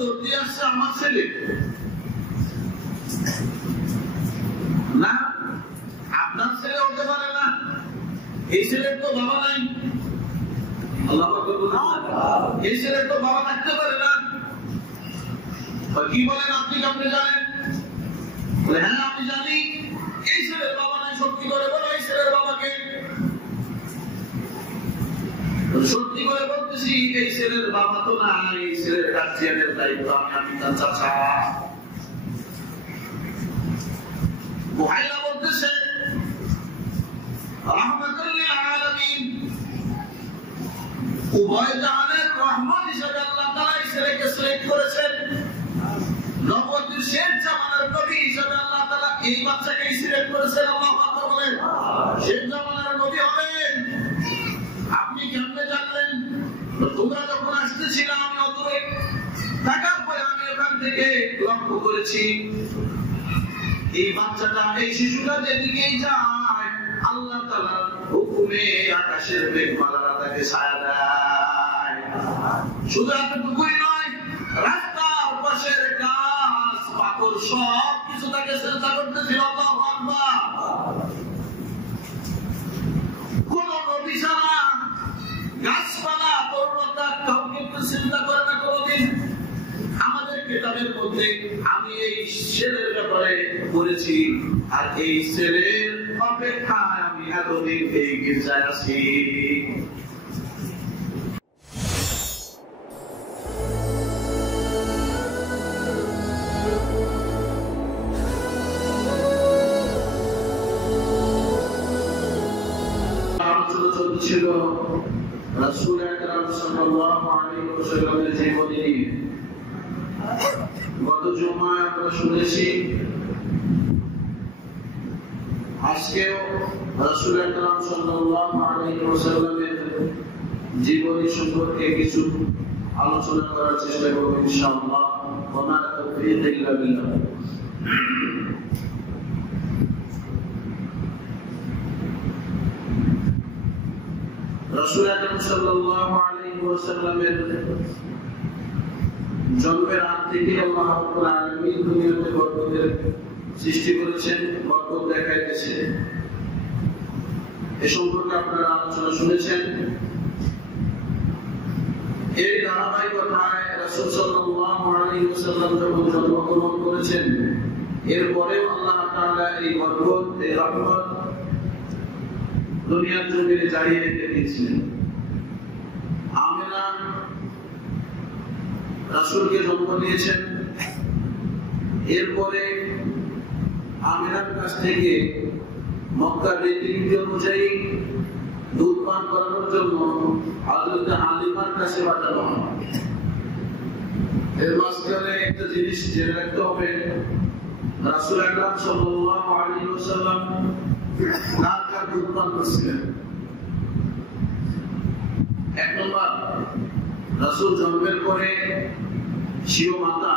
দৌড়ে আসছে আমার ছেলে না, আপনার ছেলে হতে পারে না, এই ছেলের তো বাবা নাই। আল্লাহ এই ছেলের তো বাবা থাকতে পারে না। কি বলেন আপনি? আপনি জানেন? হ্যাঁ আমি জানি। এই ছেলের বাবা নাই, সত্যি করে বলো এই ছেলের বাবাকে। সত্যি করে বলতেছি এই ছেলের বাবা তো নাই, এই ছেলের গার্জিয়ানের দায়িত্ব আমি তার চাচা। মুহাইলা বলতেছে রাহমাতুল লিল আলামিন, উভয় জাহানের রহমত হিসেবে আল্লাহ তাআলা এই ছেলেকে সিলেক্ট করেছেন। নবুয়তের শেষ জামানার নবী হিসেবে আল্লাহ তাআলা এই বাচ্চাকে সিলেক্ট করেছেন। আল্লাহু আকবার বলেন। শেষ জামানার নবী হবেন আপনি কেমনে জানলেন? তোমরা যখন আসতেছিলাম আমি অদূরে থাকার পরে আমি ওখান থেকে লক্ষ্য করেছি এই বাচ্চাটা, এই শিশুটা যেদিকেই যায় আল্লাহ তাআলার হুকুমে আকাশের মেঘমালারা তাকে ছায়া দেয়। শুধু এতটুকুই নয়, রাস্তার পাশের গাছ পাথর সব কিছু তাকে চিন্তা করতেছিল। আল্লাহু আকবার। কোন নবী ছাড়া গাছপালা তরুণতা কাউকে একটু চিন্তা করে না কোনদিন। আমাদের কিতাবের মধ্যে আমি এই ছেলের ব্যাপারে পড়েছি, আর এই ছেলের অপেক্ষায় আমি এতদিন এই গির্জায় আছি। ছিল রাসূল আকরাম সাল্লাল্লাহু আলাইহি ওয়াসাল্লামের জীবনী নিয়ে। গত জুমায় আমরা শুনেছি, আজকেও রাসূল আকরাম সাল্লাল্লাহু আলাইহি ওয়াসাল্লামের জীবনী সম্পর্কে কিছু আলোচনা করার চেষ্টা করব ইনশাআল্লাহ। ওয়া মা তাওফীক ইল্লা বিল্লাহ। রাসূল আকরাম সাল্লাল্লাহু আলাইহি ওয়াসাল্লামের জন্মের আগ থেকে আল্লাহ রাব্বুল আলামিন দুনিয়াতে বরকতের সৃষ্টি করেছেন, বরকত দেখাইতেছেন। এ সম্পর্কে আপনারা আলোচনা শুনেছেন। এই ধারাবাহিকতায় রাসূল সাল্লাল্লাহু আলাইহি ওয়াসাল্লাম যখন জন্মগ্রহণ করেছেন, এরপরেও আল্লাহ তাআলা এই বরকত, এই রহমত দুনিয়ার জমিনে জারি রেখে দিয়েছিলেন। আমিনা রাসূলকে জন্ম দিয়েছেন। এরপরে আমিনার কাছ থেকে মক্কার রীতিনীতি অনুযায়ী দুধ পান করানোর জন্য হযরত হালিমার কাছে পাঠানো হয়। এর মাঝখানে একটা জিনিস জেনে রাখতে হবে, রাসূল আকরাম সাল্লাল্লাহু আলাইহি ওয়াসাল্লাম কার দুধ পান করছিলেন। এক নম্বর, রাসূল জন্মের পরে স্বীয় মাতা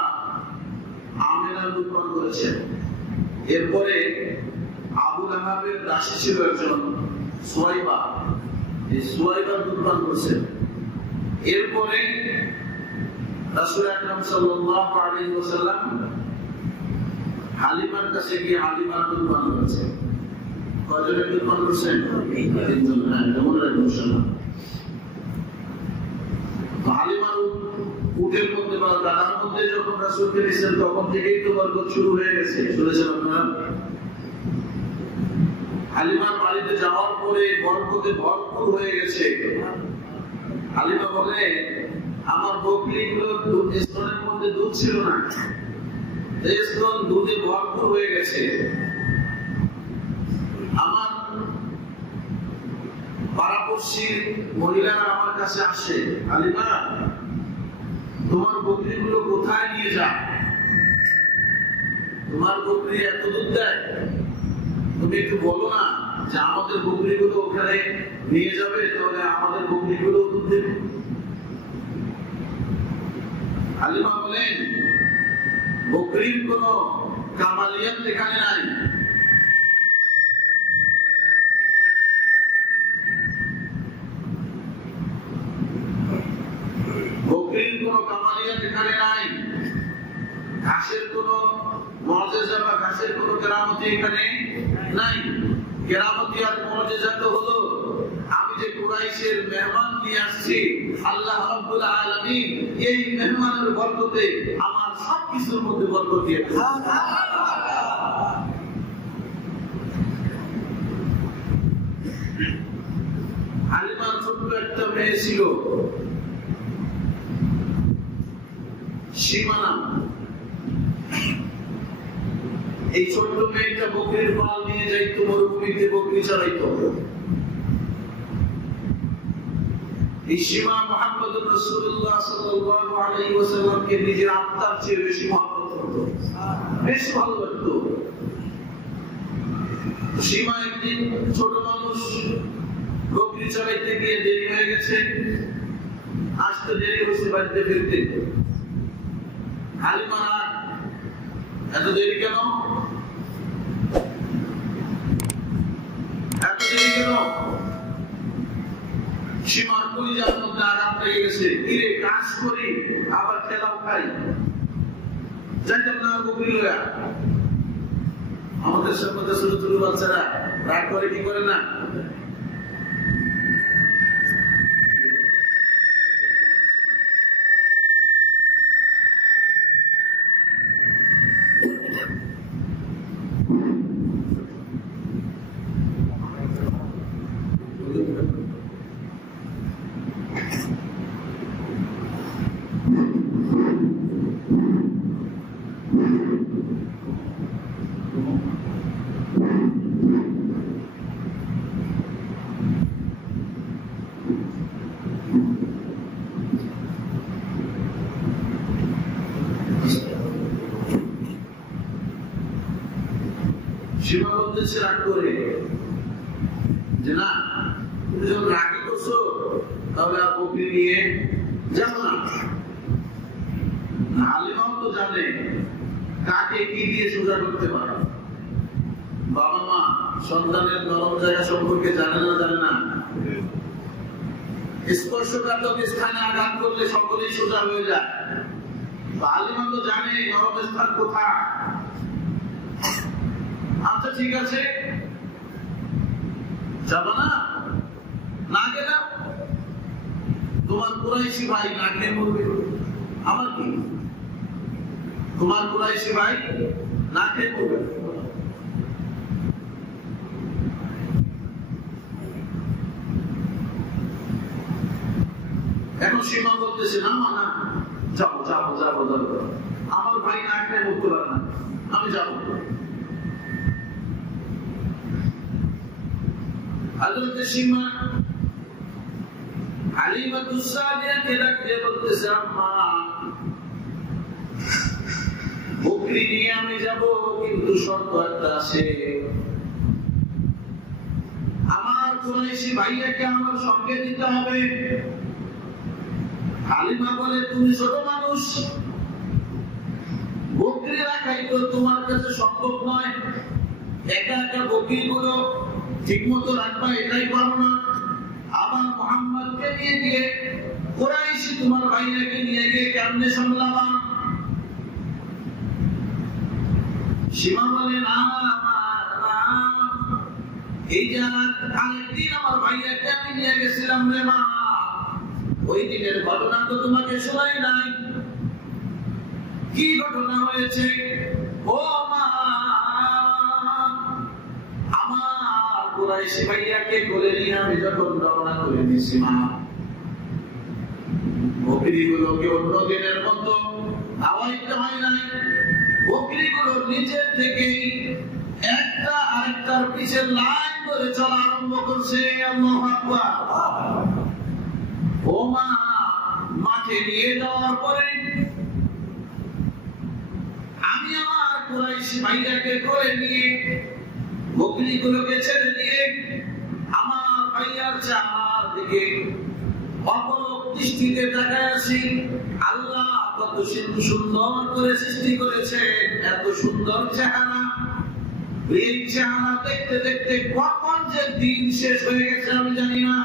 আমিনা দুধ পান করেছেন। এরপরে আবু লাহাবের দাসী ছিল একজন সুয়াইবা, এই সুয়াইবা দুধ পান করেছেন। এরপরে রাসূল আকরাম সাল্লাল্লাহু আলাইহি ওয়াসাল্লাম হালিমার কাছে গিয়ে হালিমা দুধ পান করেছেন। কয়জনের দুধ পান করছেন? তিনজন। যেমন হালিমার উটের মধ্যে বা দানার মধ্যে যখন রাসূলকে দিয়েছেন তখন থেকেই তো বরকত শুরু হয়ে গেছে। শুনেছেন আপনারা? হালিমার বাড়িতে যাওয়ার পরে বরকতে ভরপুর হয়ে গেছে। হালিমা বলে, আমার বকরিগুলোর স্তনের মধ্যে দুধ ছিল না, এই স্তন দুধে ভরপুর হয়ে গেছে। আমার পাড়াপড়শির মহিলারা আমার কাছে আসে, হালিমা তোমার বকরিগুলো কোথায় নিয়ে যা? তোমার বকরি এত দুধ দেয়, তুমি একটু বলো না যে আমাদের বকরিগুলো ওখানে নিয়ে যাবে, তাহলে আমাদের বকরিগুলো দুধ দেবে। হালিমা বলেন, বকরির কোন কামালিয়াত এখানে নাই। বকরির কোন কামালিয়াত এখানে নাই। ঘাসের কোন মুআজিজা বা ঘাসের কোন কেরামতি এখানে নাই। কেরামতি আর মুআজিজা তো হলো আমি যে কুরাইশের মেহমান নিয়ে আসছি, আল্লাহ রাব্বুল আলামিন এই মেহমানের বরকতে আমার সবকিছুর মধ্যে বরকত দিয়ে হালিমার ছোট্ট একটা মেয়ে ছিল, সীমানা। এই ছোট্ট মেয়েটা বকরির পাল নিয়ে যাইতো, মরুভূমিতে বকরি চড়াইতো। এই সীমা মুহাম্মদুর রাসূলুল্লাহ সাল্লাল্লাহু আলাইহি ওয়াসাল্লামকে নিজের আত্মার চেয়ে বেশি মহব্বত করত, বেশি ভালোবাসত। সীমা একদিন ছোট মানুষ, বকরি চড়াইতে গিয়ে দেরি হয়ে গেছে, আসতে দেরি হয়েছে বাড়িতে ফিরতে। হালিমা এত দেরি কেন, এত দেরি কেন? সীমার কলিজার মধ্যে আঘাত লেগে গেছে। কিরে, কাজ করি আবার খেলাও খাই, যাইতাম না বকরি লয়া। আমাদের সম্মতে ছোট ছোট বাচ্চারা রাগ করে, কি করে না? সীমা বলতেছে রাগ করে যে না, তুমি যখন রাগই করছো তাহলে আর বকরি নিয়ে যাবো না। হালিমাও তো জানে কাকে কি দিয়ে সোজা করতে পারে। বাবা মা সন্তানের নরম জায়গা সম্পর্কে জানে না, জানে না? স্পর্শকাতক স্থানে আঘাত করলে সকলেই সোজা হয়ে যায়। হালিমা তো জানে নরম স্থান কোথায়। আচ্ছা ঠিক আছে, যাবো না, না গেলাম তোমার কুরাইশি ভাই না খেয়ে মরবে, আমার কি? তোমার কুরাইশি ভাই না খেয়ে মরবে। এখন সীমা বলতেছে না, না যাবো যাবো যাবো যাবো, আমার ভাই না খেয়ে মরতে পারে না, আমি যাবো। হযরত সীমা হালিমাতুস সাদিয়াকে ডাকতে বলতেছে, আম্মা বকরি নিয়ে আমি যাব, কিন্তু শর্ত একটা আছে, আমার কুরাইশি ভাইয়াকে আমার সঙ্গে দিতে হবে। হালিমা বলে, তুমি ছোট মানুষ, বকরি রাখাই তো তোমার কাছে সম্ভব নয়, একা একা বকরিগুলো ঠিক মতো রাখবা এটাই পারো না, আবার মুহাম্মদকে নিয়ে গিয়ে কুরাইশি তোমার ভাইয়াকে নিয়ে গিয়ে কেমনে সামলাবা? সীমা বলে, না এই যে আরেকদিন আমার ভাইয়াকে আমি নিয়ে গেছিলাম রে মা, ওই দিনের ঘটনা তো তোমাকে শোনাই নাই। কি ঘটনা হয়েছে? ও মা, আমার কুরাইশি ভাইয়াকে কোলে নিয়ে আমি যখন রওনা করে দিয়েছি মা, বকরিগুলোকে অন্য দিনের মতো খাওয়াইতে হয় নাই। বকরিগুলোর নিচের থেকেই একটা আরেকটার পিছে লাইন করে চলা আরম্ভ করছে। আল্লাহু আকবার। ও মা, মাঠে নিয়ে যাওয়ার পরে আমি আমার কুরাইশি ভাইয়াকে করে নিয়ে বকরিগুলোকে ছেড়ে দিয়ে আমার ভাইয়ার চারদিকে অপলক দৃষ্টিতে তাকায় আছি। আল্লাহ কত সুন্দর করে সৃষ্টি করেছে, এত সুন্দর চেহারা। এই চেহারা দেখতে দেখতে কখন যে দিন শেষ হয়ে গেছে আমি জানি না,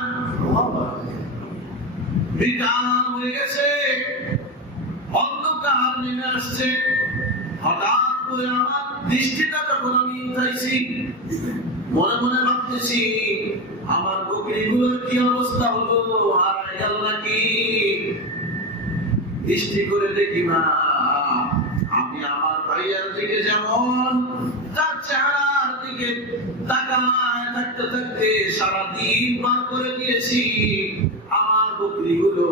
বিকাল হয়ে গেছে, অন্ধকার নেমে আসছে। হঠাৎ করে আমার দৃষ্টিটা যখন আমি উঠাইছি, মনে মনে ভাবতেছি আমার বকরিগুলোর কি অবস্থা হলো, হারাই গেল নাকি। দৃষ্টি করে দেখি না, আমি আমার ভাইয়ার দিকে যেমন তার চেহারার দিকে তাকায় থাকতে থাকতে সারাদিন পার করে দিয়েছি, আমার বকরিগুলো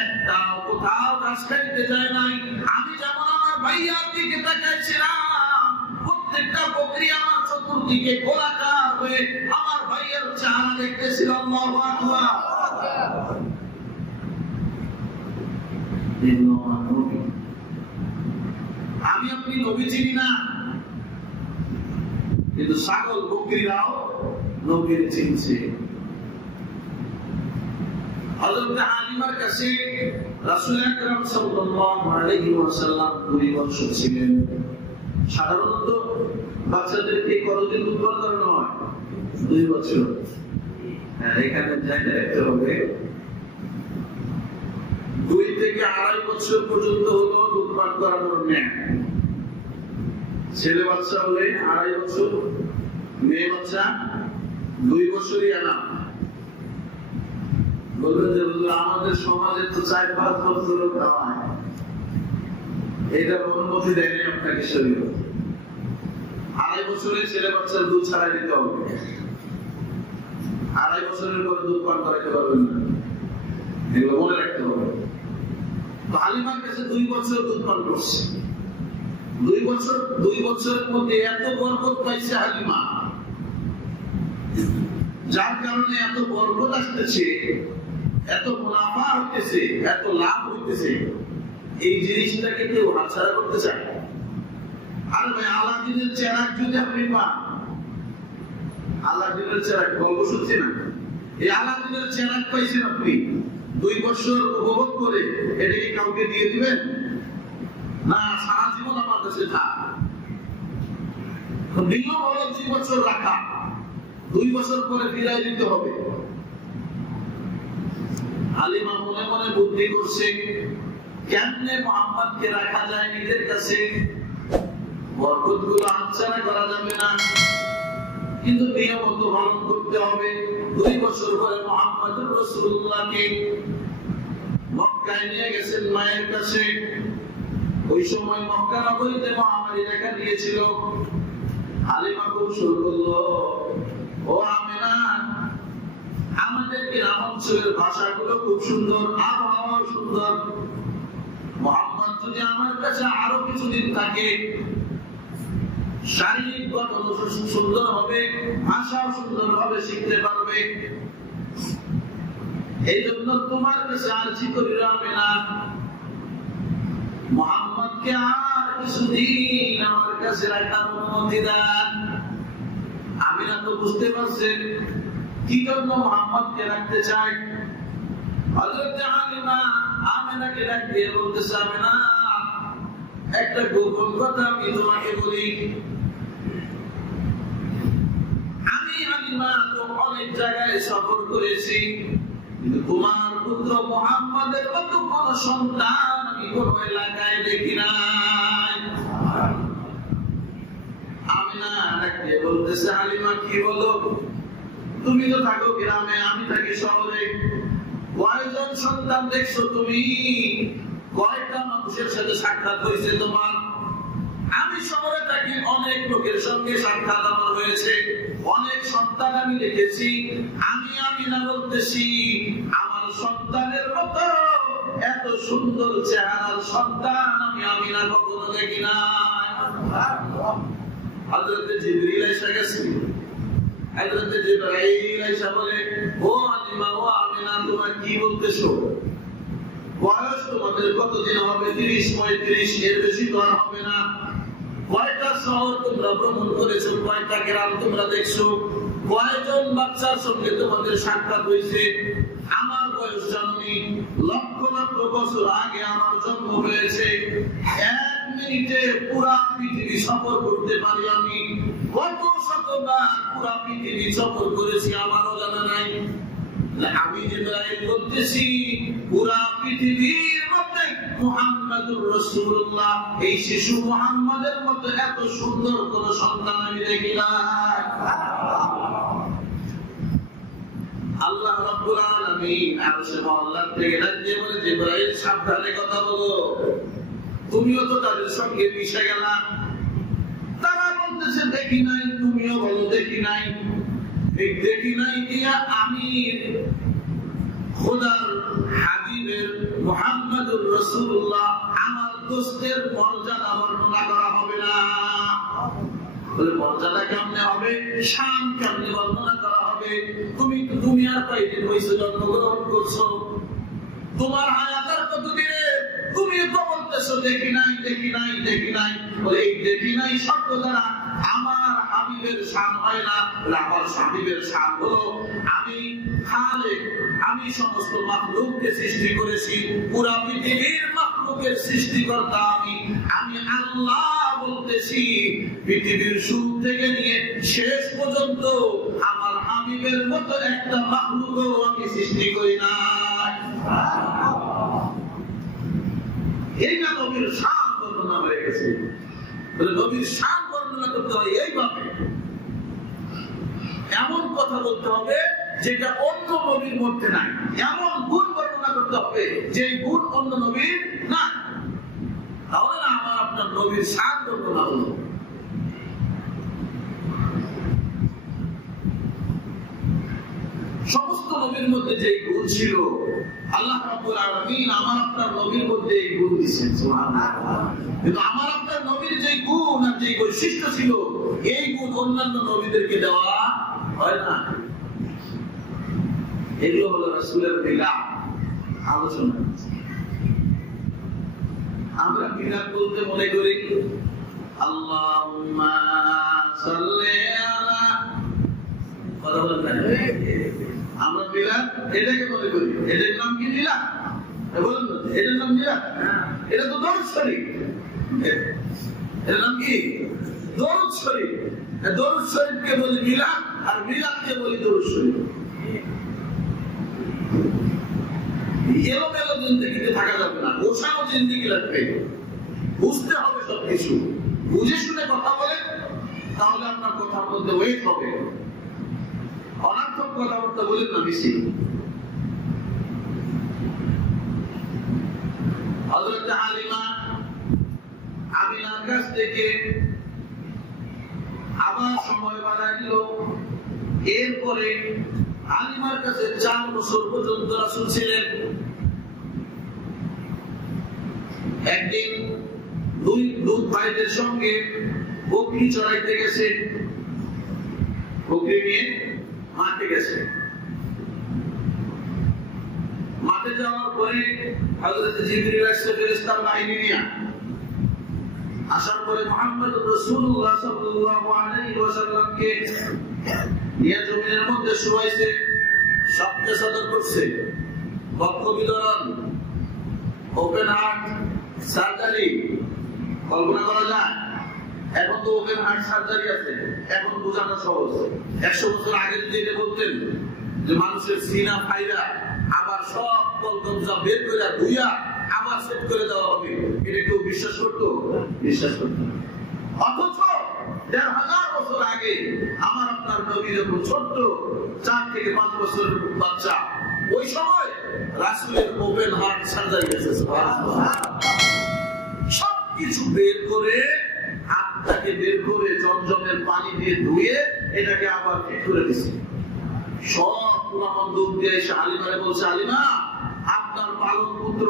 একটাও কোথাও ঘাস খাইতে যায় নাই। আমি যেমন আমার ভাইয়ার দিকে তাকাইছিলাম, প্রত্যেকটা বকরি আমার চতুর্দিকে গোলাকার হয়ে আমার ভাইয়ের চেহারা দেখতেছিল। আল্লাহু আকবার। আমি আপনি নবী চিনি না, কিন্তু ছাগল বকরিরাও নবীর চিনছে। হযরত হালিমার কাছে রাসূল আকরাম সাল্লাল্লাহু আলাইহি ওয়াসাল্লাম 2 বছর ছিলেন। সাধারণত বাচ্চাদেরকে কতদিন দুধ পান করানো হয়? 2 বছর। এখানে জায়গা রাখতে হবে 2 থেকে 2.5 বছর পর্যন্ত হলো দুধ পান করানোর নিয়ম। ছেলে বাচ্চা হলে 2.5 বছর, মেয়ে বাচ্চা 2 বছরই আনা। বলবেন যে হুজুর আমাদের সমাজে তো 4-5 বছর খাওয়ায়, এটা অনুমতি দেয়নি আপনাকে শরীয়ত। 2.5 বছরে ছেলে বাচ্চার দুধ ছাড়াই দিতে হবে। 2.5 বছরের পরে দুধ পান করাইতে পারবেন না, এগুলো মনে রাখতে হবে। তো হালিমার কাছে 2 বছর দুধ পান করছে। 2 বছরের মধ্যে এত বরকত পাইছে হালিমা, যার কারণে এত বরকত আসতেছে, এত মুনাফা হইতেছে, এত লাভ হইতেছে। এই জিনিসটাকে কেউ হাতছাড়া করতে চায়? আর ভাই আলাদিনের চেরাগ যদি আপনি পান, আলাদিনের চেরাগ গল্প শুনছি না, এই আলাদিনের চেরাগ পাইছেন আপনি, 2 বছর উপভোগ করে এটা কি কাউকে দিয়ে দিবেন? না, সারা জীবন আমার কাছে থাক। নিয়ম হলো 2 বছর রাখা, 2 বছর পরে ফিরাই দিতে হবে। হালিমা মনে মনে বুদ্ধি করছে, কেমনে মুহাম্মদকে রাখা যায় নিজের কাছে, বরকতগুলো হাতছাড়া করা যাবে না, কিন্তু নিয়মত পালন করতে হবে। 2 বছর পরে মুহাম্মদুর রাসূলুল্লাহকে মক্কায় নিয়ে গেছেন মায়ের কাছে। ওই সময় মক্কা নগরীতে মহামারী দেখা দিয়েছিল। হালিমা কৌশল করলো, ও আমিনা, আমাদের গ্রাম অঞ্চলের ভাষাগুলো খুব সুন্দর, আবহাওয়া সুন্দর, মুহাম্মদ যদি আমার কাছে আরো কিছুদিন থাকে, শারীরিক গঠন সুন্দর হবে, ভাষাও সুন্দরভাবে শিখতে পারবে। এই জন্য তোমার কাছে আরজি করি আমিনা, মুহাম্মদকে আর কিছুদিন আমার কাছে রাখার অনুমতি দেন। আমিনা তো বুঝতে পারছেন কি জন্য মুহাম্মদকে রাখতে চাই। হযরত হালিমা আমিনাকে ডাক দিয়ে বলতেছে, আমিনা, একটা গোপন কথা আমি তোমাকে বলি। আমি হালিমা তো অনেক জায়গায় সফর করেছি, কিন্তু তোমার পুত্র মুহাম্মদের মতো কোন সন্তান আমি কোন এলাকায় দেখি নাই। আমিনা ডাক দিয়ে বলতেছে, হালিমা কি বলো? তুমি তো থাকো গ্রামে, আমি থাকি শহরে, কয়জন সন্তান দেখছো তুমি? কয়টা মানুষের সাথে সাক্ষাৎ হয়েছে তোমার? আমি শহরে থাকি, অনেক লোকের সঙ্গে সাক্ষাৎ আমার হয়েছে, অনেক সন্তান আমি দেখেছি। আমি আমিনা বলতেছি, আমার সন্তানের মতো এত সুন্দর চেহারার সন্তান আমি আমিনা কখনো দেখি না। হযরত জিবরীল এসে গেছে। হযরত জিবরাইল এসে বলে, ও হালিমা, ও আমিনা, তোমরা কি বলতেছো? বয়স তোমাদের কতদিন হবে? 30-35, এর বেশি তো আর হবে না। কয়টা শহর তোমরা ভ্রমণ করেছো? কয়টা গ্রাম তোমরা দেখছো? কয়জন বাচ্চার সঙ্গে তোমাদের সাক্ষাৎ হয়েছে? আমার বয়স জানি, লক্ষ লক্ষ বছর আগে আমার জন্ম হয়েছে। 1 মিনিটে পুরা পৃথিবী সফর করতে পারি আমি। কত শতবার পুরা পৃথিবী সফর করেছি আমারও জানা নাই। আমি জিবরাইল বলতেছি, পুরা পৃথিবীর মধ্যে মুহাম্মদ মুহাম্মাদুর রাসূলুল্লাহ, এই শিশু মুহাম্মাদের মতো এত সুন্দর কোন সন্তান আমি দেখি না। আল্লাহ রাব্বুল আলামিন আরশে মাওলা থেকে ডাকে বলে, জিবরাইল সাবধানে কথা বলো, তুমিও তো তাদের সঙ্গে মিশে গেলা। তারা বলতেছে দেখি নাই, তুমিও বলো দেখি নাই। এই দেখি নাই দিয়া আমি খোদার হাবিবের মুহাম্মাদুর রাসূলুল্লাহ আমার দোস্তের মর্যাদা বর্ণনা করা হবে না। বলে মর্যাদা কেমনে হবে, শান কেমনে বর্ণনা করা হবে? তুমি দুনিয়ার কয়দিন হয়েছে জন্মগ্রহণ করছো, তোমার হায়াতের কতদিনে? তুমি তো বলতেছো দেখি নাই দেখি নাই দেখি নাই। বলে এই দেখি নাই শব্দ দ্বারা আমার হাবিবের শান হয় না। আমার হাবিবের শান হলো আমি খালেক, আমি সমস্ত মাখলুককে সৃষ্টি করেছি, পুরা পৃথিবীর মাখলুকের সৃষ্টিকর্তা আমি। আমি আল্লাহ বলতেছি, পৃথিবীর শুরু থেকে নিয়ে শেষ পর্যন্ত আমার হাবিবের মতো একটা মাখলুকও আমি সৃষ্টি করি না। এই না নবীর শান বর্ণনা হয়ে গেছে। নবীর শান বর্ণনা করতে হয় এইভাবে, এমন কথা বলতে হবে যেটা অন্য নবীর মধ্যে নাই, এমন গুণ বর্ণনা করতে হবে যে গুণ অন্য নবীর না। তাহলে না আমার আপনার নবীর শান বর্ণনা হলো। সমস্ত নবীর মধ্যে যে গুণ ছিল, আল্লাহ রাব্বুল আলামিন আমার আপনার নবীর মধ্যে এই গুণ দিয়েছেন, সুবহানাল্লাহ। কিন্তু আমার আপনার নবীর যে গুণ আর যে বৈশিষ্ট্য ছিল, এই গুণ অন্যান্য নবীদেরকে দেওয়া হয় না। এগুলো হলো রাসূলের মিলাদ আলোচনা। আমরা মিলাদ বলতে মনে করি আল্লাহুম্মা সাল্লি আলা, কথা বলেন না, আমরা মিলাদ এটাকে মনে করি। এটার নাম কি মিলাদ? বলুন না, এটার নাম মিলাদ? এটা তো দরুদ শরীফ। এটার নাম কি? দরুদ শরীফ। দরুদ শরীফকে বলি মিলাদ, আর মিলাদকে বলি দরুদ শরীফ। এলোমেলো জিন্দেগিতে থাকা যাবে না, গোছানো জিন্দেগি লাগবে। বুঝতে হবে সবকিছু, বুঝে শুনে কথা বলেন, তাহলে আপনার কথার মধ্যে ওয়েট হবে। অনার্থক কথাবার্তা বলেন না বেশি। হযরত হালিমা আমিনার কাছ থেকে আবার সময় বাড়ায় দিল। এরপরে হালিমার কাছে 4 বছর পর্যন্ত রাসূল ছিলেন। একদিন দুধ ভাইদের সঙ্গে বকরি চড়াইতে গেছে, বকরি নিয়ে মাঠে গেছে। মাঠে যাওয়ার পরে হযরত জিবরিল আসছে ফেরেশতার বাহিনী নিয়ে। আসার পরে মুহাম্মদুর রাসূলুল্লাহ সাল্লাল্লাহু আলাইহি ওয়াসাল্লামকে নিয়ে জমিনের মধ্যে শুয়াইছে, সবকে সদর করছে, বক্ষ বিতরণ, ওপেন হার্ট সার্জারি। কল্পনা করা যায়? এখন তো ওপেন হার্ট সার্জারি আছে, এখন বোঝানো সহজ। 100 বছর আগে যদি এটা বলতেন যে মানুষের সিনা ফাইরা আবার সব কলকবজা বের করে ধুইয়া আবার সেট করে দেওয়া হবে, এটা কেউ বিশ্বাস করতো? বিশ্বাস করতো। অথচ 1500 বছর আগে আমার আপনার নবী যখন ছোট্ট 4 থেকে 5 বছরের বাচ্চা, ওই সময় রাসূলের ওপেন হার্ট সার্জারি হয়েছে। সবকিছু বের করে, হাতটাকে বের করে জমজমের পানি দিয়ে ধুয়ে এটাকে আবার ঠিক করে দিচ্ছে। সব পুরাতন দুধ দিয়ে এসে আলিমারে বলছে, আলিমা আপনার পালন পুত্র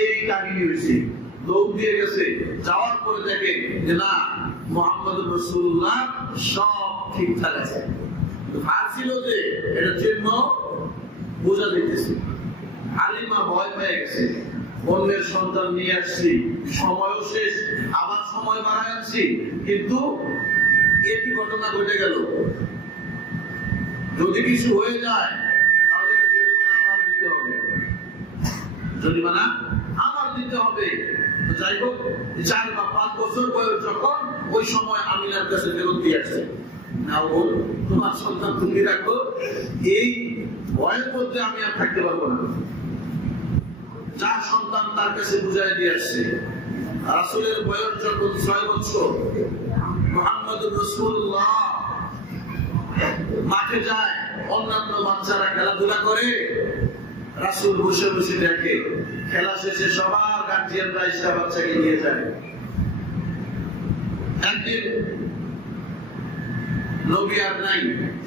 এই কাহিনী হয়েছে। দৌড় দিয়ে গেছে, যাওয়ার পরে দেখে যে না, মুহাম্মদুর রাসূলুল্লাহ সব ঠিকঠাক আছে। ভাবছিল যে এটা চিহ্ন বোঝা দিতেছে। আলিমা ভয় পেয়ে গেছে, অন্যের সন্তান নিয়ে আসছি, সময়ও শেষ, আবার সময় বাড়ায় আনছি, কিন্তু একই ঘটনা ঘটে গেল। যদি কিছু হয়ে যায় তাহলে তো জরিমানা আমার দিতে হবে, জরিমানা আমার দিতে হবে। যাই হোক, 4 বা 5 বছর বয়স যখন, ওই সময় আমিনার কাছে ফেরত দিয়ে আসছে, না বল তোমার সন্তান তুমি রাখো, এই ভয়ের মধ্যে আমি আর থাকতে পারবো না। যার সন্তান তার কাছে বুঝাই দিয়ে আসছে। রাসূলের বয়স যখন 6 বছর, মুহাম্মদুর রাসূলুল্লাহ মাঠে যায়, অন্যান্য বাচ্চারা খেলাধুলা করে, রাসূল বসে বসে দেখে। খেলা শেষে সবার গার্জিয়ানরা এসে বাচ্চাকে নিয়ে যায়। একদিন নবী আর নাই,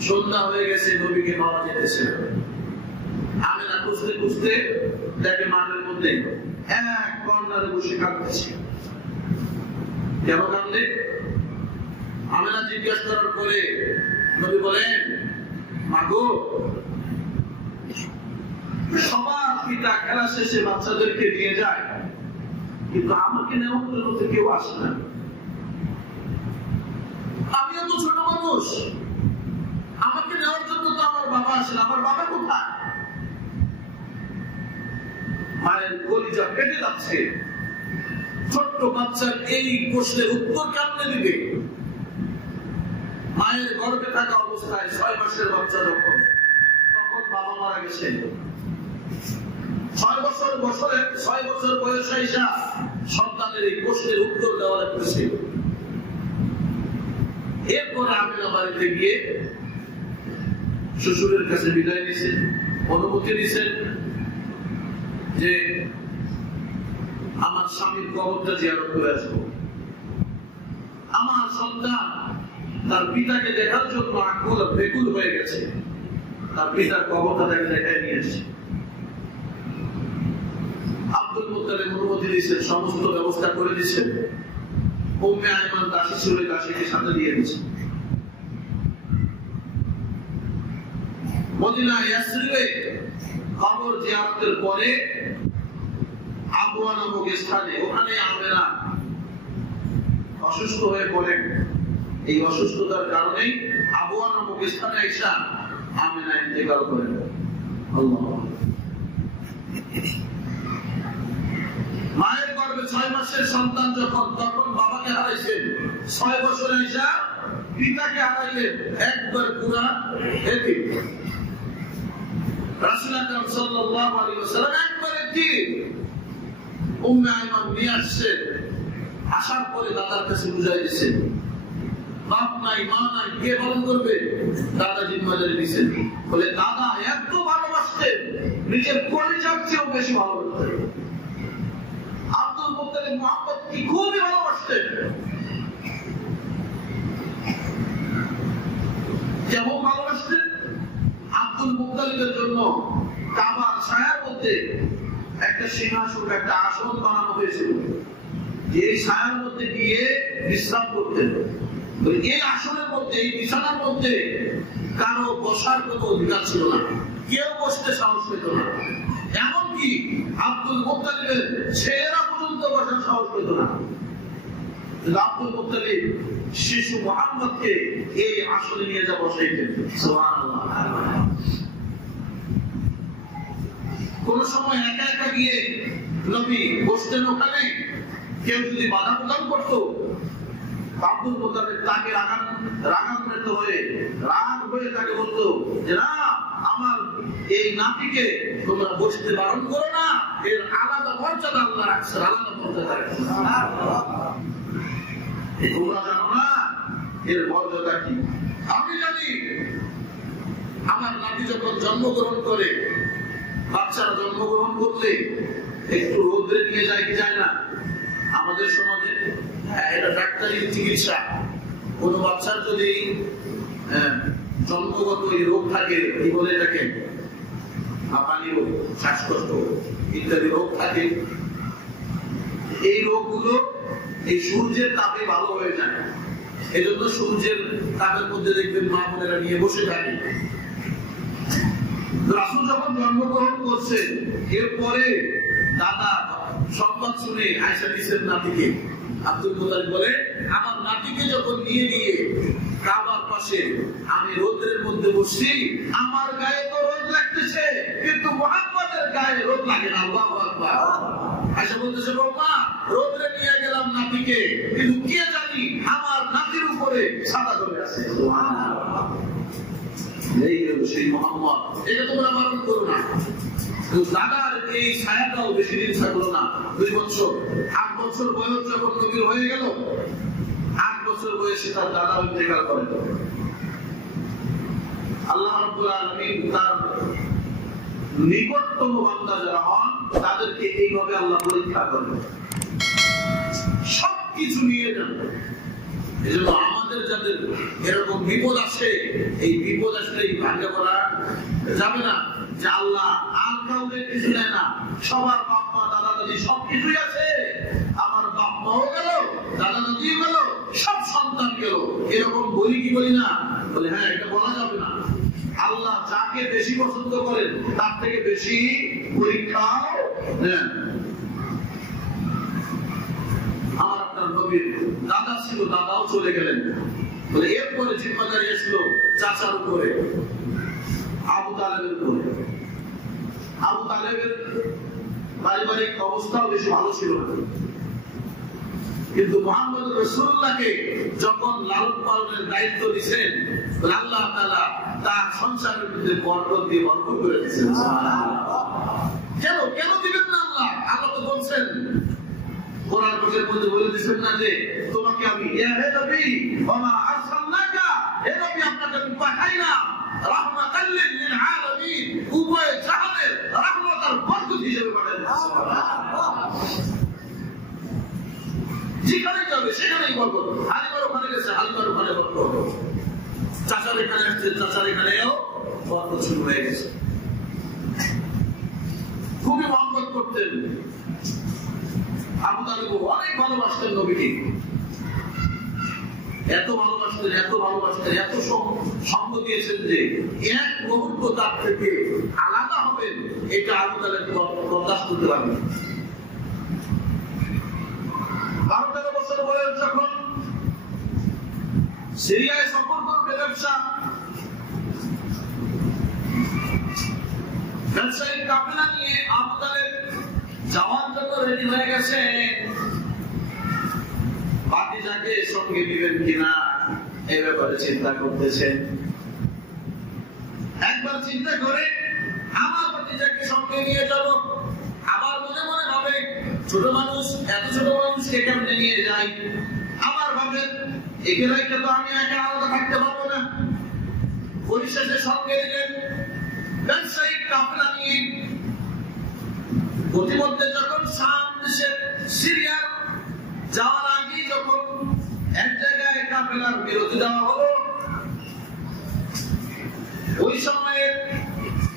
সন্ধ্যা হয়ে গেছে, নবীকে পাওয়া যেতেছে। আমেনা খুঁজতে খুঁজতে দেখে মাঠের মধ্যে এক কর্নারে বসে কাঁদতেছে। কেন কাঁদলে? আমেনা জিজ্ঞেস করার পরে নবী বলেন, মাগো, সবার পিতা খেলা শেষে বাচ্চাদেরকে নিয়ে যায়, কিন্তু আমাকে নেওয়ার জন্য তো কেউ আসে না। আমিও তো ছোট মানুষ, আমাকে নেওয়ার জন্য তো আমার বাবা আসে না। আমার বাবা কোথায়? মায়ের কলিজা কেটে যাচ্ছে। ছোট্ট বাচ্চার এই প্রশ্নের উত্তর কেমনে দিবে? মায়ের গর্ভে থাকা অবস্থায় 6 মাসের বাচ্চা যখন, তখন বাবা মারা গেছে। 6 বছর বয়সে আইসা সন্তানের এই প্রশ্নের উত্তর দেওয়া লাগতেছে। এরপরে আমিনা বাড়িতে গিয়ে শ্বশুরের কাছে বিদায় নিছেন, অনুমতি দিচ্ছেন যে আমার স্বামীর কবরটা জিয়ারত করে আসবো। আমার সন্তান তার পিতাকে দেখার জন্য আকুল বেকুল হয়ে গেছে, তার পিতার কবরটা তাকে দেখায় নিয়েছে। আব্দুল মুত্তালিব অনুমতি দিয়েছেন, সমস্ত ব্যবস্থা করে দিচ্ছেন। উম্মে আইমান দাসী ছিল, দাসীকে সাথে দিয়ে দিয়েছে। মদিনা ইয়াসরিবে কবর জিয়ারতের পরে আবওয়া নামক স্থানে, ওখানে আমেনা অসুস্থ হয়ে পড়েন। এই অসুস্থতার কারণে আবওয়া নামক স্থানে আইসা আমেনা ইন্তেকাল করেন। আল্লাহ। মায়ের গর্ভে 6 মাসের সন্তান যখন, তখন বাবাকে হারাইছেন। 6 বছর আইসা পিতাকে হারাইলেন, একবার পুরা এতিম। রাসূল আকরাম সাল্লাল্লাহু আলাইহি ওয়াসাল্লাম একবার এতিম। উম্মে আইমান নিয়ে আসছেন, আসার পরে দাদার কাছে বুঝাই দিচ্ছেন, বাপ নাই মা নাই, কে পালন করবে? দাদা জিম্মাদারি দিচ্ছেন। বলে দাদা এত ভালোবাসতেন, নিজের কলিজার চেয়েও বেশি ভালোবাসতেন। আব্দুল মুত্তালিব মুহাম্মদকে খুবই ভালোবাসতেন। কেমন ভালোবাসতেন? আব্দুল মুত্তালিবের জন্য কাবার ছায়ার মধ্যে একটা সিংহাসন, একটা আসন বানানো হয়েছিল, যে এই ছায়ার মধ্যে গিয়ে বিশ্রাম করতেন। এই আসনের মধ্যে, এই বিছানার মধ্যে কারো বসার কোনো অধিকার ছিল না, কেউ বসতে সাহস পেত না। এমনকি আব্দুল মুত্তালিবের ছেলেরা পর্যন্ত বসার সাহস পেত না। আব্দুল মুত্তালিব শিশু মুহাম্মদকে এই আসনে নিয়ে যা বসাইতেন। সুবহানাল্লাহ। কোন সময় একা একা গিয়ে নবী বসতেন ওখানে, কেউ যদি বাধা প্রদান করতো, আব্দুল মুত্তালিব তাকে রাগান্বিত হয়ে রাগ হয়ে তাকে বলতো যে না, আমার এই নাতিকে তোমরা বসতে বারণ করো না, এর আলাদা মর্যাদা আল্লাহ রাখছে, আলাদা মর্যাদা রাখছে। তোমরা জানো না এর মর্যাদা কি? আমি জানি। আমার নাতি যখন জন্মগ্রহণ করে, বাচ্চারা জন্মগ্রহণ করলে একটু রোদ্রে নিয়ে যায় কি যায় না? আমাদের সমাজে এটা ডাক্তারি চিকিৎসা। কোন বাচ্চার যদি জন্মগত এই রোগ থাকে, কি বলে এটাকে, হাঁপানি রোগ, শ্বাসকষ্ট ইত্যাদি রোগ থাকে, এই রোগগুলো এই সূর্যের তাপে ভালো হয়ে যায়। এই জন্য সূর্যের তাপের মধ্যে দেখবেন মা বোনেরা নিয়ে বসে থাকে। রাসূল যখন জন্মগ্রহণ করছেন, এরপরে দাদা সংবাদ শুনে আয়েশা নিছেন নাতিকে। আব্দুল মুত্তালিব বলে, আমার নাতিকে যখন নিয়ে গিয়ে কাবার পাশে আমি রোদের মধ্যে বসছি, আমার গায়ে তো রোদ লাগতেছে, কিন্তু মুহাম্মদের গায়ে রোদ লাগে না। আল্লাহু আকবার। আয়েশা বলতেছে, বৌমা রোদরে নিয়ে গেলাম নাতিকে, কিন্তু কে জানি আমার নাতির উপরে সাদা জমে আছে। সুবহানাল্লাহ। এই হলো সেই মোহাম্মদ, এটা তোমরা পালন করো না। দাদার এই ছায়াটাও বেশি দিন থাকলো না, 2 বছর 8 বছর বয়স যখন নবীর হয়ে গেল, 8 বছর বয়সে তার দাদা ইন্তেকাল করেন। আল্লাহ রাব্বুল আলামিন তার নিকটতম বান্দা যারা হন তাদেরকে এইভাবে আল্লাহ পরীক্ষা করেন, সবকিছু নিয়ে যান। এজন্য আমাদের যাদের এরকম বিপদ আসে, এই বিপদ আসলেই ভাগ্য করা যাবে না যে আল্লাহ আর কাউকে কিছু দেয় না, সবার বাপ মা দাদা দাদি সবকিছুই আছে, আমার বাপ মাও গেল, দাদা দাদিও গেল, সব সন্তান গেল, এরকম বলি কি বলি না? বলে হ্যাঁ, এটা বলা যাবে না। আল্লাহ যাকে বেশি পছন্দ করেন তার থেকে বেশি পরীক্ষা দেন। আমার আপনার নবীর দাদা ছিল, দাদাও চলে গেলেন, বলে এরপরে জিম্মাদারি আসলো চাচার উপরে, আবু তালেবের উপরে। আবু তালেবের পারিবারিক অবস্থাও বেশি ভালো ছিল না, কিন্তু মুহাম্মদ রাসূলুল্লাহকে যখন লালন পালনের দায়িত্ব দিয়েছেন, আল্লাহ তাআলা তার সংসারের মধ্যে বরকত দিয়ে ভরপুর করে দিয়েছেন। সুবহানাল্লাহ। কেন দিবেন না আল্লাহ? আল্লাহ তো বলছেন কোরআন পাকের মধ্যে বলে দিয়েছেন না যে তোমাকে আমি ইয়া হে নবী ওয়া মা আরসালনাকা, হে নবী আপনাকে আমি পাঠাইলাম রাহমাতাল লিল আলামিন, উভয় জাহানের রহমত আর বরকত হিসেবে পাঠাইলাম। সুবহানাল্লাহ। যেখানে যাবে সেখানেই বরকত, হালিমার ওখানে গেছে হালিমার ওখানে বরকত, চাচার এখানে আসছে চাচার এখানেও বরকত শুরু হয়ে গেছে। খুবই মহব্বত করতেন আবু তালেব, অনেক ভালোবাসতেন নবীকে, এত ভালোবাসতেন এত সঙ্গ দিয়েছেন যে এক মুহূর্ত তার থেকে আলাদা হবেন এটা আবু তালেব বরদাস্ত করতে পারেন। 12-13 বছর বয়স যখন সিরিয়ায় সফর করবে ব্যবসায়িক কাফেলা নিয়ে আবু তালেব যাওয়ার জন্য রেডি হয়ে গেছে। ভাতিজাকে সঙ্গে নিবেন কিনা এই ব্যাপারে চিন্তা করতেছেন। একবার চিন্তা করে আমার ভাতিজাকে সঙ্গে নিয়ে যাব, আবার মনে মনে ভাবে ছোট মানুষ, এত ছোট মানুষকে কেমনে নিয়ে যাই। আবার ভাবেন এখানে তো আমি একা আলাদা থাকতে পারবো না। পরিশেষে সঙ্গে নিলেন ব্যবসায়িক কাফেলা নিয়ে। প্রতিমধ্যে যখন শাম দেশের সিরিয়ার যাওয়ার আগে যখন এক জায়গায় কাফেলার বিরতি দেওয়া হলো, ওই সময়ে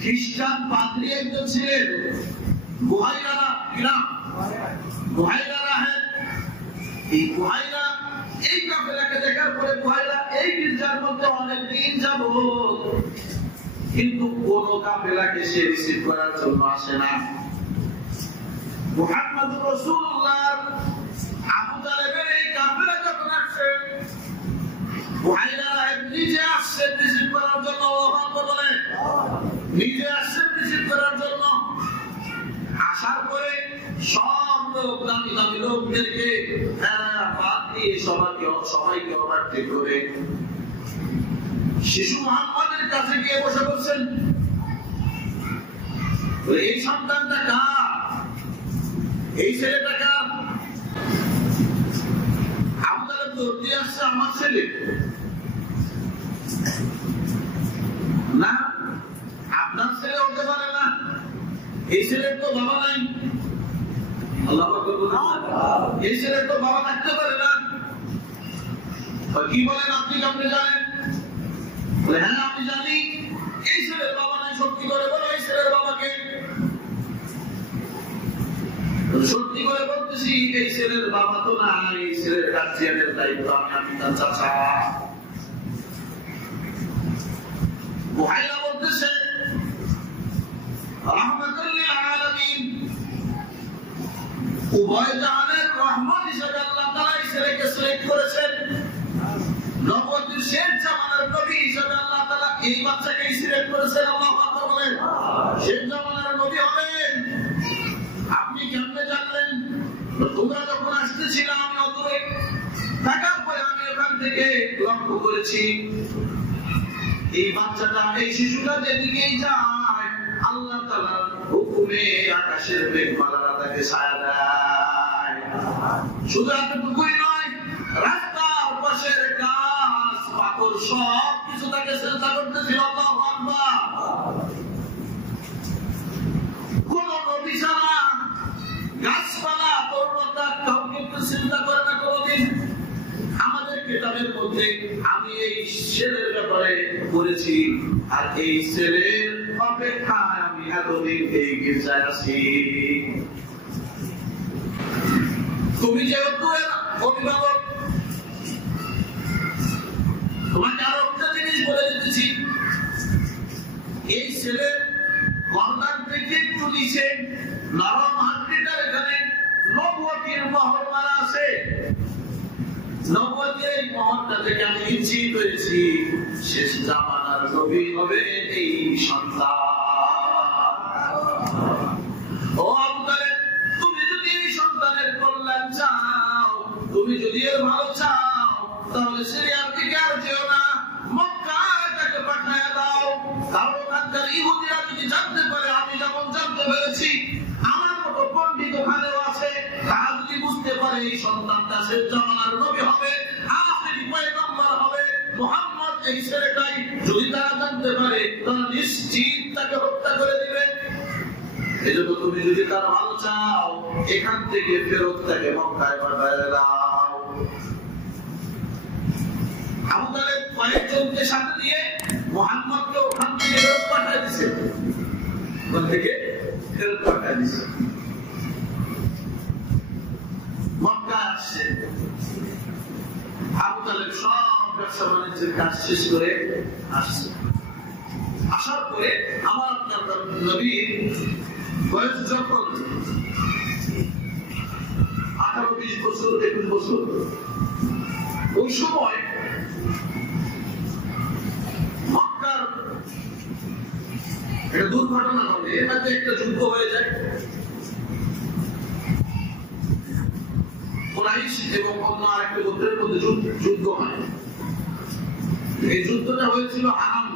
খ্রিস্টান পাদ্রী একজন ছিলেন, বুহাইরা গ্রাম, বুহাইরা রাহেব। এই বুহাইরা এই কাফেলাকে দেখার পরে বুহাইরা এই গির্জার মধ্যে অনেক দিন যাবত, কিন্তু কোন কাফেলাকে সে রিসিভ করার জন্য আসে না। মুহাম্মদ রাসূলুল্লাহ আবু তালেবের এই কাফেলা যখন আসছে, বুহাইরা নিজে আসছে রিসিভ করার জন্য, বলে নিজে আসছে রিসিভ করার জন্য। আসার পরে সব লোক দামি দামি লোকদেরকে বাদ দিয়ে সবাইকে অবাধ্য করে শিশু মুহাম্মদের কাছে গিয়ে বসে বলছেন, এই সন্তানটা কার, এই ছেলেটা কার? আবু তালেব দৌড় দিয়ে আসছে, আমার ছেলে না, আপনার ছেলে হতে পারে না, এই ছেলের তো বাবা নাই। আল্লাহু আকবার। এই ছেলের তো বাবা থাকতে পারে না। কি বলেন আপনি? কেমনে জানেন? বলে হ্যাঁ আমি জানি, এই ছেলের বাবা নাই। সত্যি করে বলো এই ছেলের বাবাকে। সত্যি করে বলতেছি এই ছেলের বাবা তো না, এই ছেলের গার্জিয়ানের দায়িত্ব আমি তার চাচা। বুহাইরা বলতেছে রাহমাতুল লিল আলামিন, উভয় জাহানের রহমত হিসেবে আল্লাহ তাআলা এই ছেলেকে সিলেক্ট করেছেন। নবুয়তের শেষ জামানার নবী হিসেবে আল্লাহ তাআলা এই বাচ্চাকে সিলেক্ট করেছেন। আল্লাহু আকবার বলেন। শেষ জামানার নবী হবেন আপনি কেমনে জানলেন? তোমরা যখন আসতেছিল আমি অদূরে থাকার পরে আমি এখান থেকে লক্ষ্য করেছি এই বাচ্চাটা এই শিশুটা যেদিকেই যায় আল্লাহ তাআলার হুকুমে আকাশের মেঘমালারা তাকে ছায়া দেয়। শুধু এতটুকুই নয়, রাস্তার পাশের গাছ পাথর সব কিছু তাকে চিন্তা করতেছিল। আল্লাহু আকবার। কোন নবী ছাড়া গাছপালা পর্বতা কাউকে চিন্তা করে না কোনদিন। আমাদের কিতাবের মধ্যে আমি এই ছেলের ব্যাপারে পড়েছি, আর এই ছেলের অপেক্ষায় আমি এতদিন এই গির্জায় আছি। তুমি যেহেতু এর অভিভাবক, তোমাকে আরো একটা জিনিস বলে দিতেছি, এই ছেলের গর্দান থেকে একটু নিচে নরম হাড্ডিটার এখানে নবুয়তের মোহর মারা আছে। নবুয়তের এই মোহরটা থেকে আমি নিশ্চিত হয়েছি শেষ জামানার নবী হবে এই সন্তান। ও আবু তালেব, তুমি যদি এই সন্তানের কল্যাণ চাও, তুমি যদি এর ভালো চাও, তাহলে সিরিয়ার দিকে আর যেও না, মক্কায় তাকে পাঠায় দাও। কারণ ওখানকার ইহুদিরা যদি জানতে পারে আমি যেমন জানতে পেরেছি, আমার মতো পণ্ডিত ওখানেও আছে, তারা যদি বুঝতে পারে এই সন্তানটা শেষ জামানার নবী হবে, আখিরি পয়গম্বর হবে, মুহাম্মদ এই ছেলেটাই, যদি তারা জানতে পারে তারা নিশ্চিত তাকে হত্যা করে দিবে। এজন্য তুমি যদি তার ভালো চাও, এখান থেকে ফেরত তাকে মক্কায় পাঠায় দাও। আবু তালেব কয়েকজনকে সাথে দিয়ে মুহাম্মদকে ওখান থেকে ফেরত পাঠায় দিয়েছে। ওখান থেকে ফেরত পাঠায় দিয়েছে, মক্কা আসছে। আবু তালেব সব ব্যবসা বাণিজ্যের কাজ শেষ করে আসছে। আসার পরে আমার আপনার নবীর বয়স যখন 18-20 বছর 21 বছর, ওই সময় মক্কার একটা দুর্ঘটনা ঘটে, এর মধ্যে একটা যুদ্ধ হয়ে যায়। কুরাইশ এবং অন্য আরেকটা গোত্রের মধ্যে যুদ্ধ হয়। এই যুদ্ধটা হয়েছিল হারাম,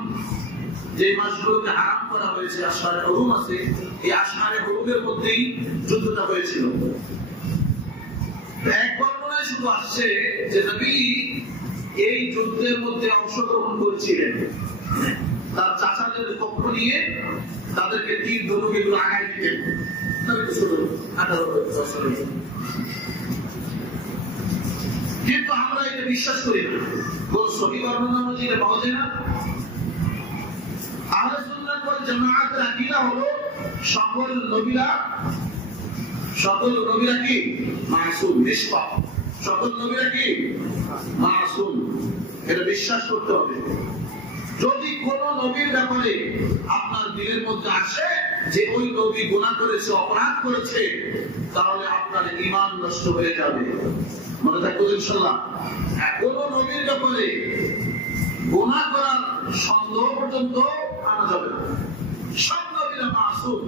যে মাসগুলোকে হারাম করা হয়েছে, আশহারে হুরুম আছে, এই আশহারে হুরুমের মধ্যেই যুদ্ধটা হয়েছিল। এক বর্ণনায় শুধু আসছে যে নবী এই যুদ্ধের মধ্যে অংশগ্রহণ করেছিলেন, তার চাচাদের পক্ষ নিয়ে তাদেরকে তীর ধনুক এগুলো আগায় দিতেন। 18 বছরের। কিন্তু আমরা এটা বিশ্বাস করি না, কোন সহি বর্ণনা মধ্যে পাওয়া যায় না। আহলে সুন্নাত ওয়াল জামাআতের আকীদা হলো সকল নবীরা কি মাসুম, নিষ্পাপ। সকল নবীরা কি মাসুম, এটা বিশ্বাস করতে হবে। যদি কোন নবীর ব্যাপারে আপনার দিলের মধ্যে আসে যে ওই নবী গুনাহ করেছে, অপরাধ করেছে, তাহলে আপনার ঈমান নষ্ট হয়ে যাবে। মনে থাকবে ইনশাআল্লাহ। কোন নবীর ব্যাপারে গুনাহ করার সন্দেহ পর্যন্ত আনা যাবে না, সব নবীরা মাসুম।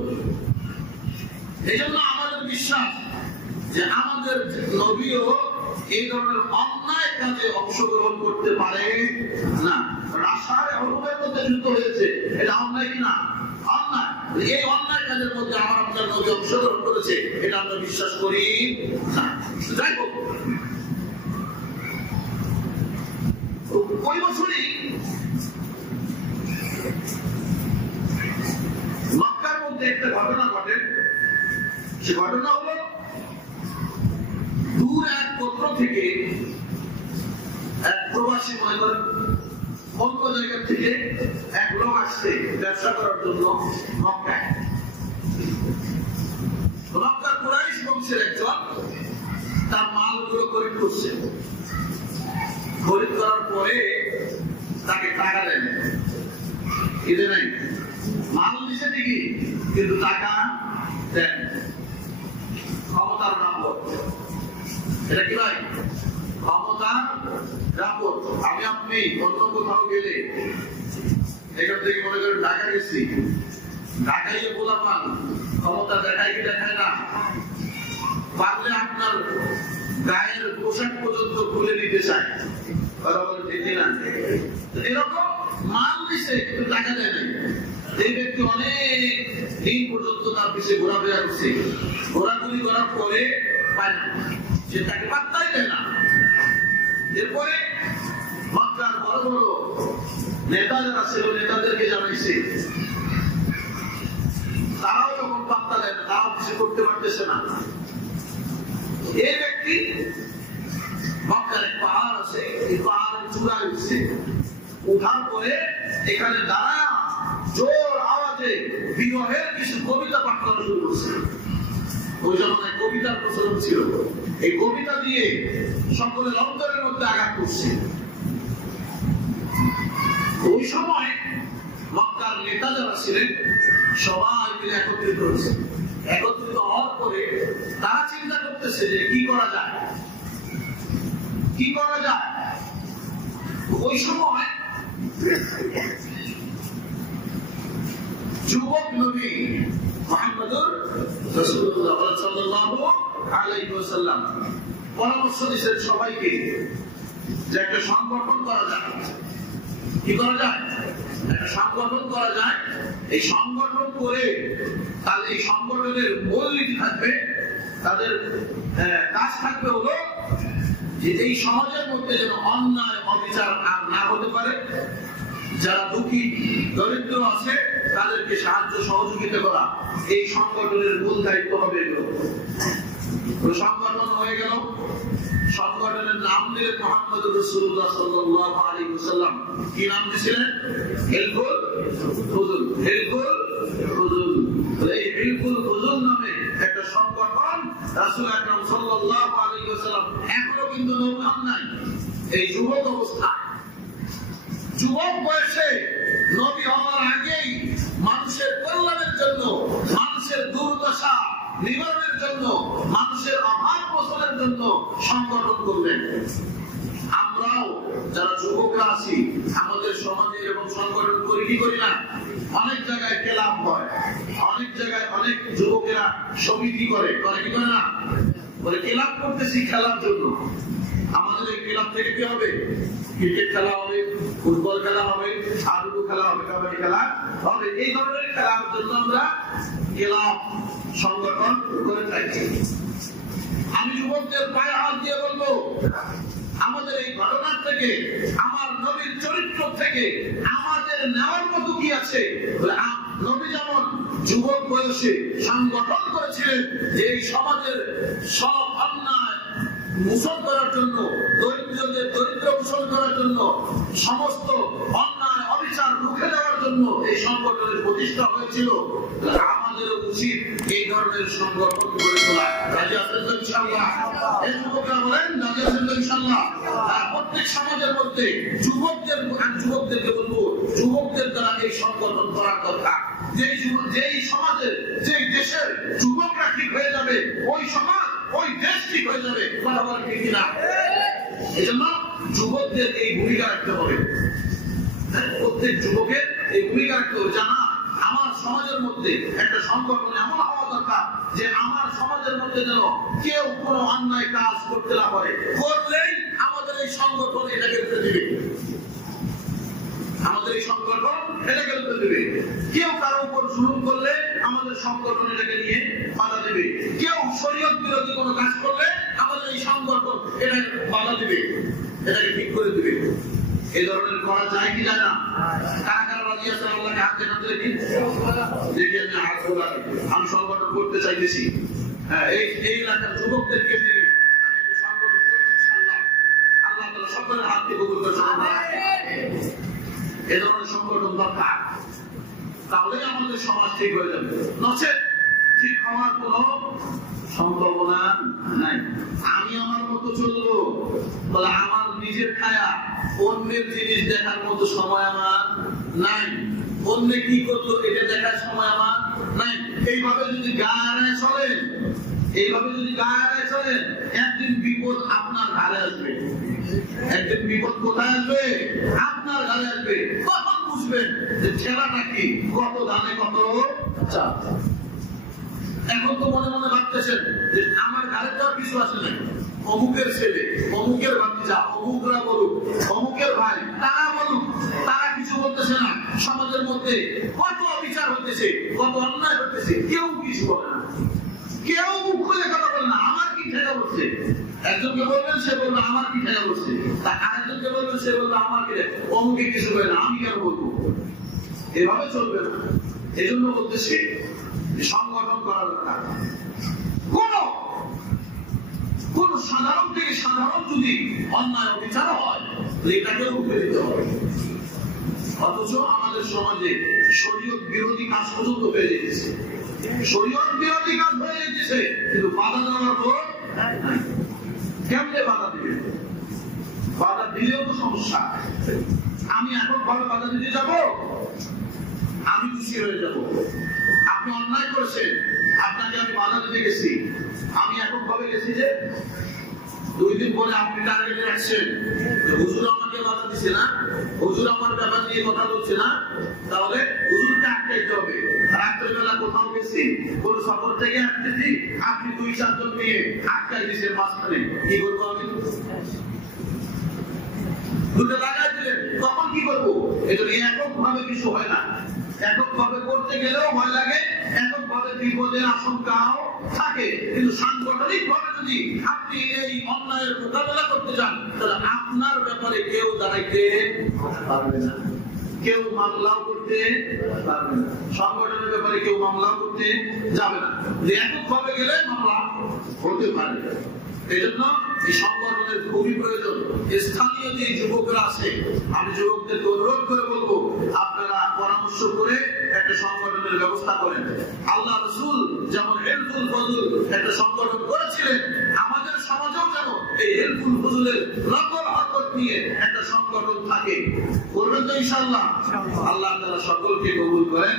এজন্য আমাদের বিশ্বাস যে আমাদের নবীও এই ধরনের অন্যায় কাজে অংশগ্রহণ করতে পারে না। রাশায় হুরুমের মধ্যে যুদ্ধ হয়েছে, এটা অন্যায় কিনা? অন্যায়। এই অন্যায় কাজের মধ্যে আমার আপনার নবী অংশগ্রহণ করেছে, এটা আমরা বিশ্বাস করি না। যাই হোক, ওই বছরই মক্কার মধ্যে একটা ঘটনা ঘটে। সে ঘটনা হলো দূর এক গোত্র থেকে এক প্রবাসী, মনে করেন অন্য জায়গা থেকে এক লোক আসছে ব্যবসা করার জন্য মক্কায়। মক্কার কুরাইশ বংশের একজন তার মালগুলো খরিদ করছে। খরিদ করার পরে তাকে টাকা দেন, কিনে নাই, মাল দিছে ঠিকই কিন্তু টাকা দেন। ক্ষমতার রাপট, এটা কি ভাই? ক্ষমতার রাপট। আমি আপনি অন্য কোথাও গেলে, এখান থেকে মনে করেন ঢাকা গেছি, ঢাকাইয়ে গোলাপান ক্ষমতা দেখায় কি দেখায় না? পারলে আপনার গায়ের পোশাক পর্যন্ত খুলে দিতে চায়, কথা বলে ঠিক না? এরকম মাল দিছে কিন্তু টাকা দেয় নাই। এই ব্যক্তি অনেক দিন পর্যন্ত তার পিছিয়ে ঘোরাফেরা করছে, ঘোরাঘুরি করার পরে পায় না, সে তাকে পাত্তাই দেয় না। এরপরে মক্কার বড় বড় নেতা যারা ছিল নেতাদেরকে জানাইছে, তারাও যখন পাত্তা দেয় না, তারাও কিছু করতে পারতেছে না। এই ব্যক্তি মক্কার এক পাহাড় আছে, এই পাহাড়ের চূড়ায় উঠছে, উঠার পরে এখানে দাঁড়া জোর আওয়াজে বিরহের কিছু কবিতা পাঠ করা শুরু করছে। ওই জমানায় কবিতার প্রচলন ছিল, এই কবিতা দিয়ে সকলের অন্তরের মধ্যে আঘাত করছে। ওই সময় মক্কার নেতা যারা ছিলেন সবাই মিলে একত্রিত হয়েছে। একত্রিত হওয়ার পরে তারা চিন্তা করতেছে যে কি করা যায়, কি করা যায়। ওই সময় যুবক নবী মুহাম্মদুর রাসূলুল্লাহ সাল্লাল্লাহু আলাইহি ওয়াসাল্লাম পরামর্শ দিয়েছেন সবাইকে যে একটা সংগঠন করা যায়। কি করা যায়? একটা সংগঠন করা যায়। এই সংগঠন করে তাহলে এই সংগঠনের মূল নীতি থাকবে, তাদের কাজ থাকবে হলো যে এই সমাজের মধ্যে যেন অন্যায় অবিচার আর না হতে পারে, যারা দুঃখী দরিদ্র আছে তাদেরকে সাহায্য সহযোগিতা করা এই সংগঠনের মূল দায়িত্ব হবে। সংগঠন হয়ে গেল, সংগঠনের নাম দিলেন মুহাম্মদুর রাসূলুল্লাহ সাল্লাল্লাহু আলাইহি ওয়াসাল্লাম। কি নাম দিয়েছিলেন? হিলকুল ফুজুল। হিলকুল ফুজুল। এই হিলকুল ফুজুল নামে একটা সংগঠন রাসূল আকরাম সাল্লাল্লাহু আলাইহি ওয়াসাল্লাম এখনো কিন্তু নবী হন নাই, এই যুবক অবস্থা, যুবক বয়সে নবী হওয়ার আগেই মানুষের কল্যাণের জন্য, মানুষের দুর্দশা নিবারণের জন্য, মানুষের অভাব প্রশ্নের জন্য সংগঠন করলেন। আমরাও যারা যুবকরা আছি আমাদের সমাজে এরকম সংগঠন করি কি করি না? অনেক জায়গায় ক্লাব হয়, অনেক জায়গায় অনেক যুবকেরা সমিতি করে, করে কি করে না? বলে ক্লাব করতেছি খেলার জন্য। আমাদের এই ক্লাব থেকে কি হবে? ক্রিকেট খেলা হবে, ফুটবল খেলা হবে, হাডুডু খেলা হবে, কাবাডি খেলা হবে। এই ধরনের খেলার জন্য আমরা ক্লাব সংগঠন করে থাকি। আমি যুবকদের পায়ে হাত দিয়ে বলবো, আমাদের এই ঘটনার থেকে, আমার নবীর চরিত্র থেকে আমাদের নেওয়ার মতো কি আছে? নবী যেমন যুবক বয়সে সংগঠন করেছিলেন যে এই সমাজের সব অন্যায় মোচন করার জন্য, দরিদ্রদের দরিদ্র মোচন করার জন্য, সমস্ত অন্যায় অবিচার রুখে দেওয়ার জন্য এই সংগঠনের প্রতিষ্ঠা হয়েছিল। আমাদেরও উচিত এই ধরনের সংগঠন গড়ে তোলা। রাজি আছেন তো ইনশাআল্লাহ? এই যুবকরা বলেন রাজি আছেন তো ইনশাআল্লাহ? প্রত্যেক সমাজের মধ্যে যুবকদেরকে বলবো, যুবকদের দ্বারা এই সংগঠন করার দরকার। যেই সমাজের, যেই দেশের যুবকরা ঠিক হয়ে যাবে, ওই সমাজ, ওই দেশ ঠিক হয়ে যাবে। কথা বলেন ঠিক কিনা? এই জন্য যুবকদের এই ভূমিকা রাখতে হবে। প্রত্যেক যুবকের এই ভূমিকা রাখতে হবে, জানা আমার সমাজের মধ্যে একটা সংগঠন এমন হওয়া দরকার যে আমার সমাজের মধ্যে যেন কেউ কোনো অন্যায় কাজ করতে না পারে, করলেই আমাদের এই সংগঠন এটাকে রুখে দিবে। আমাদের এই সংগঠন এটাকে রুখে দিবে। কেউ কারো উপর জুলুম করলে আমাদের সংগঠন এটাকে নিয়ে বাধা দেবে। কেউ শরীয়ত বিরোধী কোনো কাজ করলে আমাদের এই সংগঠন এটাকে বাধা দিবে, এটাকে ঠিক করে দিবে। এই ধরনের করা যায় কি যায় না? কারা কারা রাজি আছে আল্লাহকে হাত দেখান দেখি, দেখি আমি হাত তোলার, আমি সংগঠন করতে চাইতেছি। হ্যাঁ, এই এলাকার যুবকদেরকে নিয়ে আমি একটা সংগঠন করবো ইনশাআল্লাহ। আল্লাহ তাআলা সকলের হাতকে কবুল করেন। এই ধরনের সংগঠন দরকার, তাহলেই আমাদের সমাজ ঠিক হয়ে যাবে। নচেত ঠিক হওয়ার কোন সম্ভাবনা নাই। আমি আমার মতো চলবো, বলে আমার নিজের খায়া অন্যের জিনিস দেখার মতো সময় আমার নাই। অন্য কি করলো এটা দেখার সময় আমার নাই। এইভাবে যদি গায়ে চলেন, এইভাবে যদি গায়ে চলেন, একদিন বিপদ আপনার ঘাড়ে আসবে। একদিন বিপদ কোথায় আসবে? আপনার ঘাড়ে আসবে। কখন বুঝবেন যে ছেলেটা কি, কত ধানে কত চাল। এখন তো মনে মনে ভাবতেছেন যে আমার ঘরে তো আর কিছু আসে নাই, অমুকের ছেলে, অমুকের ভাতিজা, অমুকরা বলুক, অমুকের ভাই, তারা বলুক, তারা কিছু বলতেছে সমাজের মধ্যে কত অবিচার হতেছে, কত অন্যায় হতেছে, কেউ কিছু বলে না, কেউ মুখ খুলে কথা বলে না। আমার কি ঠেকা বসছে, একজনকে বলবেন সে বলবে আমার কি ঠেকা বসছে, তা আরেকজনকে বলবেন সে বলবে আমাকে অমুকে কিছু বলে না, আমি কেন বলবো? এভাবে চলবে না। এই জন্য বলতেছি সংগঠন করা দরকার। কোন সাধারণ থেকে সাধারণ যদি অন্যায় অবিচার হয় এটাকে রুখে দিতে হবে। অথচ আমাদের সমাজে শরীয়ত বিরোধী কাজ পর্যন্ত হয়ে যেতেছে, শরীয়ত বিরোধী কাজ হয়ে যেতেছে, কিন্তু বাধা দেওয়ার পর কেমনে বাধা দিবে? বাধা দিলেও তো সমস্যা। আমি এখন ভাবে বাধা দিতে যাব, আমি খুশি হয়ে যাব। আপনি অন্যায় করেছেন, আপনাকে আমি বাধা দিতে গেছি, আমি এখন ভাবে গেছি যে 2 দিন পরে আপনি টার্গেটে রাখছেন, হুজুর আমাকে বাধা দিচ্ছে না, হুজুর আমার ব্যাপার নিয়ে কথা বলছে না, তাহলে হুজুরকে আটকাইতে হবে। রাত্রেবেলা কোথাও গেছি, কোন সফর থেকে আসতেছি, আপনি 2-4 জন নিয়ে আটকাই দিচ্ছেন মাঝখানে, কি করবো আমি? দুটো লাগাই দিলেন, তখন কি করবো? এটা একক ভাবে কিছু হয় না, একক ভাবে করতে গেলেও ভয় লাগে, একক ভাবে বিপদের আশঙ্কাও থাকে। কিন্তু সাংগঠনিক ভাবে যদি আপনি এই অন্যায়ের মোকাবেলা করতে চান, তাহলে আপনার ব্যাপারে কেউ দাঁড়াইতে পারবে না, কেউ মামলাও করতে পারবে না, সংগঠনের ব্যাপারে কেউ মামলাও করতে যাবে না। যে একক ভাবে গেলে মামলা হতে পারে। এই জন্য এই সংগঠনের খুবই প্রয়োজন। স্থানীয় যে যুবকরা আছে, আমি যুবকদেরকে অনুরোধ করে বলবো, আপনারা পরামর্শ করে একটা সংগঠনের ব্যবস্থা করেন। আল্লাহ রাসূল যেমন হেলফুল ফজল একটা সংগঠন করেছিলেন, আমাদের সমাজেও যেন এই হেলফুল ফজলের নকল হরকত নিয়ে একটা সংগঠন থাকে। করবেন তো ইনশাআল্লাহ? আল্লাহ তাআলা সকলকে কবুল করেন।